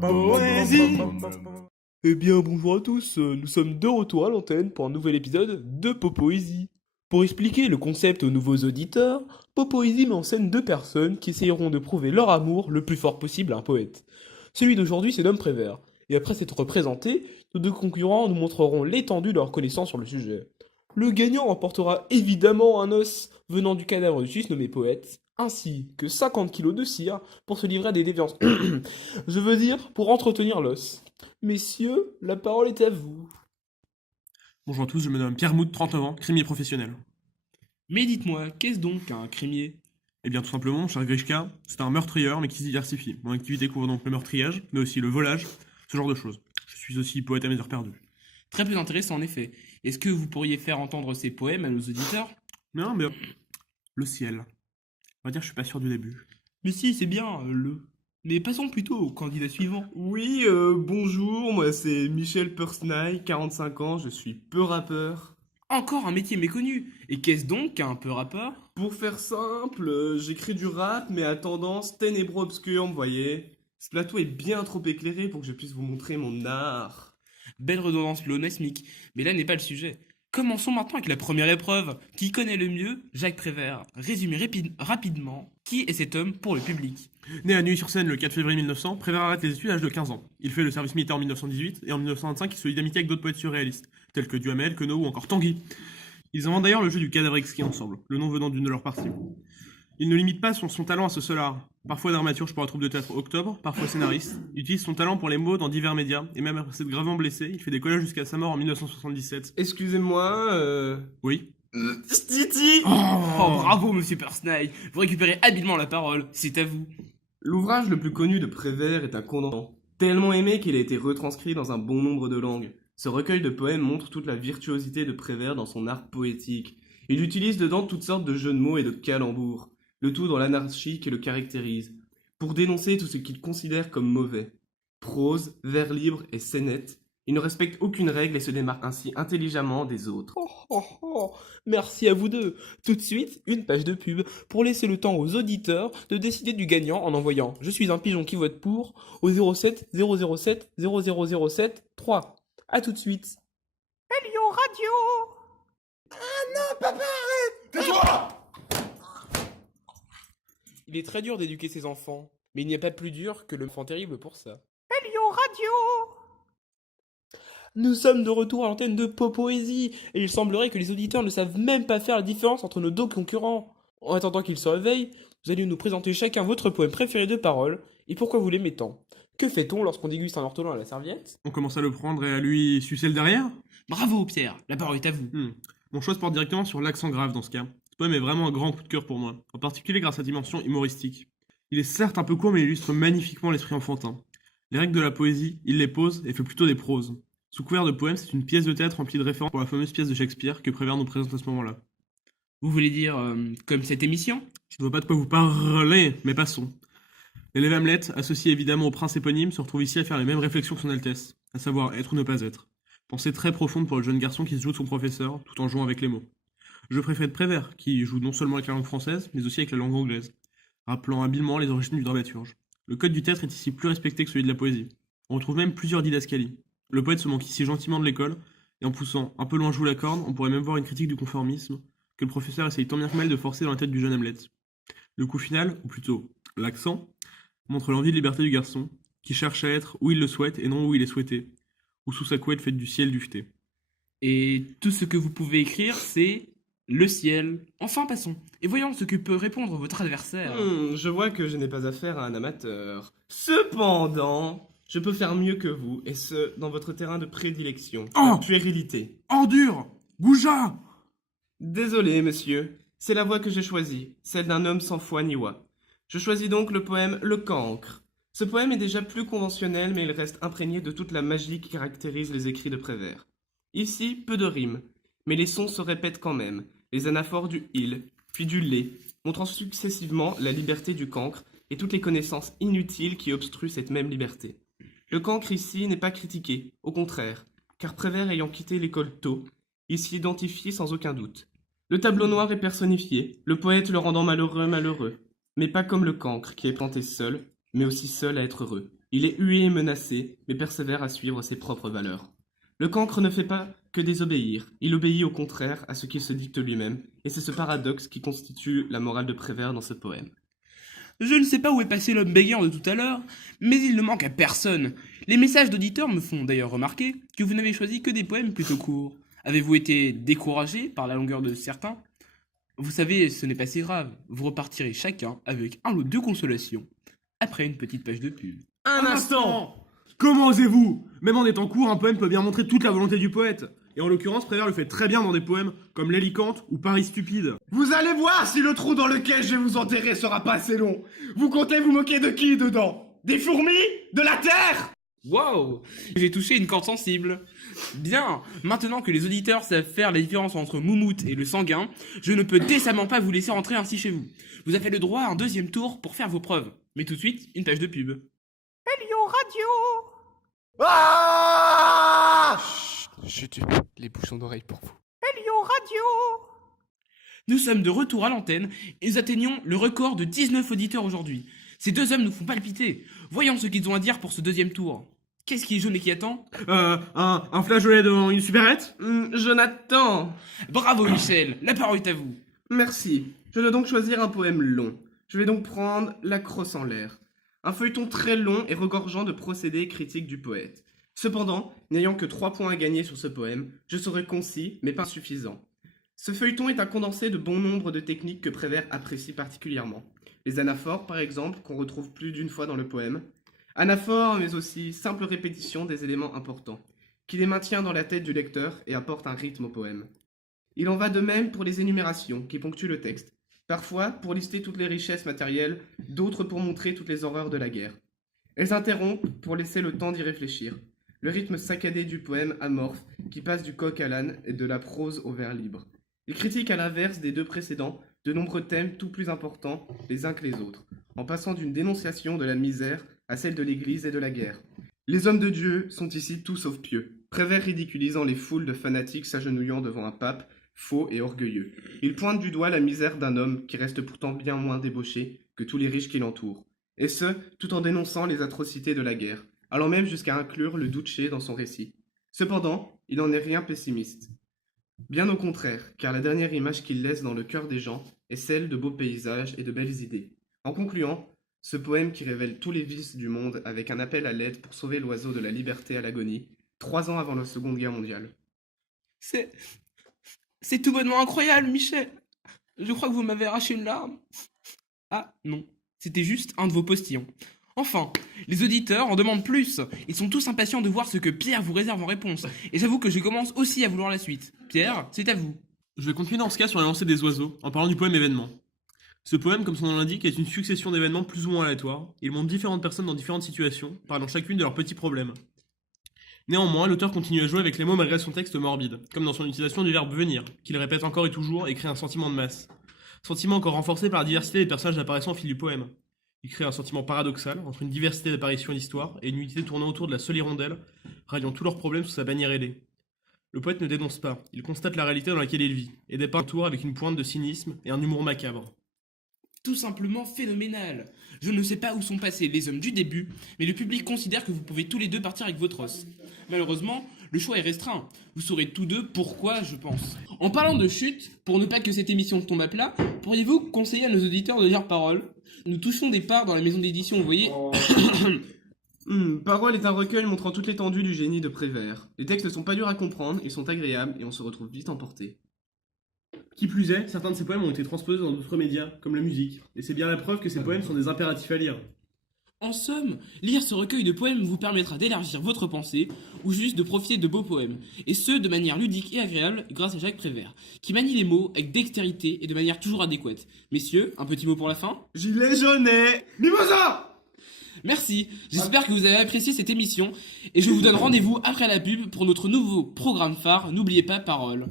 Poésie. Eh bien, bonjour à tous, nous sommes de retour à l'antenne pour un nouvel épisode de Popoésie. Pour expliquer le concept aux nouveaux auditeurs, Popoésie met en scène deux personnes qui essayeront de prouver leur amour le plus fort possible à un poète. Celui d'aujourd'hui, c'est l'homme Prévert, et après s'être présenté, nos deux concurrents nous montreront l'étendue de leur connaissance sur le sujet. Le gagnant remportera évidemment un os venant du cadavre du Suisse nommé Poète, ainsi que 50 kilos de cire pour se livrer à des déviances. Je veux dire, pour entretenir l'os. Messieurs, la parole est à vous. Bonjour à tous, je me nomme Pierre Mout, 39 ans, crimier professionnel. Mais dites-moi, qu'est-ce donc qu'un crimier? Eh bien tout simplement, mon cher Grishka, c'est un meurtrieur mais qui se diversifie. Mon activité couvre donc le meurtrillage, mais aussi le volage, ce genre de choses. Je suis aussi poète à mes heures perdues. Très peu intéressant en effet. Est-ce que vous pourriez faire entendre ces poèmes à nos auditeurs? Mais le ciel. On va dire que je suis pas sûr du début. Mais si, c'est bien, le. Mais passons plutôt au candidat suivant. Oui, bonjour, moi c'est Michel Persnay, 45 ans, je suis peu rappeur. Encore un métier méconnu. Et qu'est-ce donc qu'un peu rappeur? Pour faire simple, j'écris du rap, mais à tendance ténébro-obscure, vous voyez. Ce plateau est bien trop éclairé pour que je puisse vous montrer mon art. Belle redondance Nesmic. Mais là n'est pas le sujet. Commençons maintenant avec la première épreuve. Qui connaît le mieux Jacques Prévert. Résumez rapidement qui est cet homme pour le public. Né à Neuilly-sur-Seine le 4 février 1900, Prévert arrête les études à l'âge de 15 ans. Il fait le service militaire en 1918 et en 1925 il se lie d'amitié avec d'autres poètes surréalistes, tels que Duhamel, Queneau ou encore Tanguy. Ils inventent d'ailleurs le jeu du cadavre exquis ensemble, le nom venant d'une de leurs parties. Il ne limite pas son talent à ce seul art. Parfois dramaturge pour la troupe de théâtre Octobre, parfois scénariste. Il utilise son talent pour les mots dans divers médias, et même après s'être gravement blessé, il fait des collages jusqu'à sa mort en 1977. Excusez-moi, Oui. Titi. Oh, bravo, monsieur Persnay. Vous récupérez habilement la parole. C'est à vous. L'ouvrage le plus connu de Prévert est un condensé, tellement aimé qu'il a été retranscrit dans un bon nombre de langues. Ce recueil de poèmes montre toute la virtuosité de Prévert dans son art poétique. Il utilise dedans toutes sortes de jeux de mots et de calembours, le tout dans l'anarchie qui le caractérise, pour dénoncer tout ce qu'il considère comme mauvais. Prose, vers libre et scénette, il ne respecte aucune règle et se démarque ainsi intelligemment des autres. Oh. Merci à vous deux. Tout de suite, une page de pub pour laisser le temps aux auditeurs de décider du gagnant en envoyant « Je suis un pigeon qui vote pour » au 07 007 0007 3. À tout de suite. Elio Radio. Il est très dur d'éduquer ses enfants, mais il n'y a pas plus dur que l'enfant terrible pour ça. Elio Radio. Nous sommes de retour à l'antenne de Popoésie, et il semblerait que les auditeurs ne savent même pas faire la différence entre nos deux concurrents. En attendant qu'ils se réveillent, vous allez nous présenter chacun votre poème préféré de parole, et pourquoi vous l'aimez tant. Que fait-on lorsqu'on déguste un ortolan à la serviette? On commence à le prendre et à lui sucer le derrière. Bravo Pierre, la parole est à vous. Mon choix se porte directement sur l'accent grave dans ce cas. Ce poème est vraiment un grand coup de cœur pour moi, en particulier grâce à sa dimension humoristique. Il est certes un peu court mais il illustre magnifiquement l'esprit enfantin. Les règles de la poésie, il les pose et fait plutôt des proses. Sous couvert de poème, c'est une pièce de théâtre remplie de références pour la fameuse pièce de Shakespeare que Prévert nous présente à ce moment-là. Vous voulez dire comme cette émission? Je ne vois pas de quoi vous parler, mais passons. L'élève Hamlet, associé évidemment au prince éponyme, se retrouve ici à faire les mêmes réflexions que son Altesse, à savoir être ou ne pas être. Pensée très profonde pour le jeune garçon qui se joue de son professeur, tout en jouant avec les mots. Je préfère Prévert, qui joue non seulement avec la langue française, mais aussi avec la langue anglaise, rappelant habilement les origines du dramaturge. Le code du théâtre est ici plus respecté que celui de la poésie. On retrouve même plusieurs didascalies. Le poète se manque ici gentiment de l'école, et en poussant un peu loin jouer la corne, on pourrait même voir une critique du conformisme, que le professeur essaye tant bien que mal de forcer dans la tête du jeune Hamlet. Le coup final, ou plutôt l'accent, montre l'envie de liberté du garçon, qui cherche à être où il le souhaite et non où il est souhaité, ou sous sa couette faite du ciel duveté. Et tout ce que vous pouvez écrire, c'est le ciel. Enfin, passons. Et voyons ce que peut répondre votre adversaire. Je vois que je n'ai pas affaire à un amateur. Cependant, je peux faire mieux que vous, et ce, dans votre terrain de prédilection, la puérilité. Ordure! Goujat! Désolé, monsieur, c'est la voie que j'ai choisie, celle d'un homme sans foi ni loi. Je choisis donc le poème Le Cancre. Ce poème est déjà plus conventionnel, mais il reste imprégné de toute la magie qui caractérise les écrits de Prévert. Ici, peu de rimes, mais les sons se répètent quand même, les anaphores du il, puis du les, montrant successivement la liberté du cancre et toutes les connaissances inutiles qui obstruent cette même liberté. Le cancre ici n'est pas critiqué, au contraire, car Prévert ayant quitté l'école tôt, il s'y identifie sans aucun doute. Le tableau noir est personnifié, le poète le rendant malheureux, malheureux. Mais pas comme le cancre, qui est planté seul, mais aussi seul à être heureux. Il est hué et menacé, mais persévère à suivre ses propres valeurs. Le cancre ne fait pas que désobéir, il obéit au contraire à ce qu'il se dicte lui-même, et c'est ce paradoxe qui constitue la morale de Prévert dans ce poème. Je ne sais pas où est passé l'homme bégayant de tout à l'heure, mais il ne manque à personne. Les messages d'auditeurs me font d'ailleurs remarquer que vous n'avez choisi que des poèmes plutôt courts. Avez-vous été découragé par la longueur de certains? Vous savez, ce n'est pas si grave. Vous repartirez chacun avec un lot de consolation. Après une petite page de pub. Un instant! Comment osez-vous? Même en étant court, un poème peut bien montrer toute la volonté du poète. Et en l'occurrence, Prévert le fait très bien dans des poèmes comme L'Hélicante ou Paris stupide. Vous allez voir si le trou dans lequel je vais vous enterrer sera pas assez long. Vous comptez vous moquer de qui dedans? Des fourmis? De la terre? Wow! J'ai touché une corde sensible. Bien, maintenant que les auditeurs savent faire la différence entre Moumoute et le sanguin, je ne peux décemment pas vous laisser rentrer ainsi chez vous. Vous avez le droit à un deuxième tour pour faire vos preuves. Mais tout de suite, une page de pub. Helio Radio. Ah! Chut, les bouchons d'oreilles pour vous. Helio Radio. Nous sommes de retour à l'antenne et nous atteignons le record de 19 auditeurs aujourd'hui. Ces deux hommes nous font palpiter. Voyons ce qu'ils ont à dire pour ce deuxième tour. Qu'est-ce qui est jaune et qui attend? Un flageolet devant une supérette? Jonathan! Bravo Michel, la parole est à vous. Merci. Je dois donc choisir un poème long. Je vais donc prendre La crosse en l'air. Un feuilleton très long et regorgeant de procédés critiques du poète. Cependant, n'ayant que 3 points à gagner sur ce poème, je serai concis, mais pas suffisant. Ce feuilleton est un condensé de bon nombre de techniques que Prévert apprécie particulièrement. Les anaphores, par exemple, qu'on retrouve plus d'une fois dans le poème. Anaphores, mais aussi simple répétition des éléments importants, qui les maintient dans la tête du lecteur et apporte un rythme au poème. Il en va de même pour les énumérations qui ponctuent le texte, parfois pour lister toutes les richesses matérielles, d'autres pour montrer toutes les horreurs de la guerre. Elles interrompent pour laisser le temps d'y réfléchir. Le rythme saccadé du poème amorphe qui passe du coq à l'âne et de la prose au vers libre. Il critique à l'inverse des deux précédents de nombreux thèmes tout plus importants les uns que les autres, en passant d'une dénonciation de la misère à celle de l'Église et de la guerre. Les hommes de Dieu sont ici tout sauf pieux, Prévert ridiculisant les foules de fanatiques s'agenouillant devant un pape faux et orgueilleux. Il pointe du doigt la misère d'un homme qui reste pourtant bien moins débauché que tous les riches qui l'entourent, et ce, tout en dénonçant les atrocités de la guerre, allant même jusqu'à inclure le Duce dans son récit. Cependant, il n'en est rien pessimiste. Bien au contraire, car la dernière image qu'il laisse dans le cœur des gens est celle de beaux paysages et de belles idées. En concluant, ce poème qui révèle tous les vices du monde avec un appel à l'aide pour sauver l'oiseau de la liberté à l'agonie, 3 ans avant la Seconde Guerre mondiale. C'est tout bonnement incroyable, Michel. Je crois que vous m'avez arraché une larme. Ah, non. C'était juste un de vos postillons. Enfin, les auditeurs en demandent plus. Ils sont tous impatients de voir ce que Pierre vous réserve en réponse. Et j'avoue que je commence aussi à vouloir la suite. Pierre, c'est à vous. Je vais continuer dans ce cas sur la lancée des oiseaux, en parlant du poème événement. Ce poème, comme son nom l'indique, est une succession d'événements plus ou moins aléatoires. Il montre différentes personnes dans différentes situations, parlant chacune de leurs petits problèmes. Néanmoins, l'auteur continue à jouer avec les mots malgré son texte morbide, comme dans son utilisation du verbe venir, qu'il répète encore et toujours et crée un sentiment de masse. Sentiment encore renforcé par la diversité des personnages apparaissant au fil du poème. Il crée un sentiment paradoxal entre une diversité d'apparitions et d'histoires et une unité tournant autour de la seule hirondelle, ralliant tous leurs problèmes sous sa bannière ailée. Le poète ne dénonce pas, il constate la réalité dans laquelle il vit, et dépeint le tour avec une pointe de cynisme et un humour macabre. Tout simplement phénoménal. Je ne sais pas où sont passés les hommes du début, mais le public considère que vous pouvez tous les deux partir avec votre os. Malheureusement, le choix est restreint. Vous saurez tous deux pourquoi, je pense. En parlant de chute, pour ne pas que cette émission tombe à plat, pourriez-vous conseiller à nos auditeurs de lire Parole? Nous touchons des parts dans la maison d'édition, vous voyez. Parole est un recueil montrant toute l'étendue du génie de Prévert. Les textes ne sont pas durs à comprendre, ils sont agréables et on se retrouve vite emporté. Qui plus est, certains de ces poèmes ont été transposés dans d'autres médias, comme la musique, et c'est bien la preuve que ces poèmes sont des impératifs à lire. En somme, lire ce recueil de poèmes vous permettra d'élargir votre pensée, ou juste de profiter de beaux poèmes, et ce, de manière ludique et agréable, grâce à Jacques Prévert, qui manie les mots avec dextérité et de manière toujours adéquate. Messieurs, un petit mot pour la fin? Gilet jaunet! Mimosa! Merci, j'espère que vous avez apprécié cette émission, et je vous donne rendez-vous après la pub pour notre nouveau programme phare, n'oubliez pas Parole.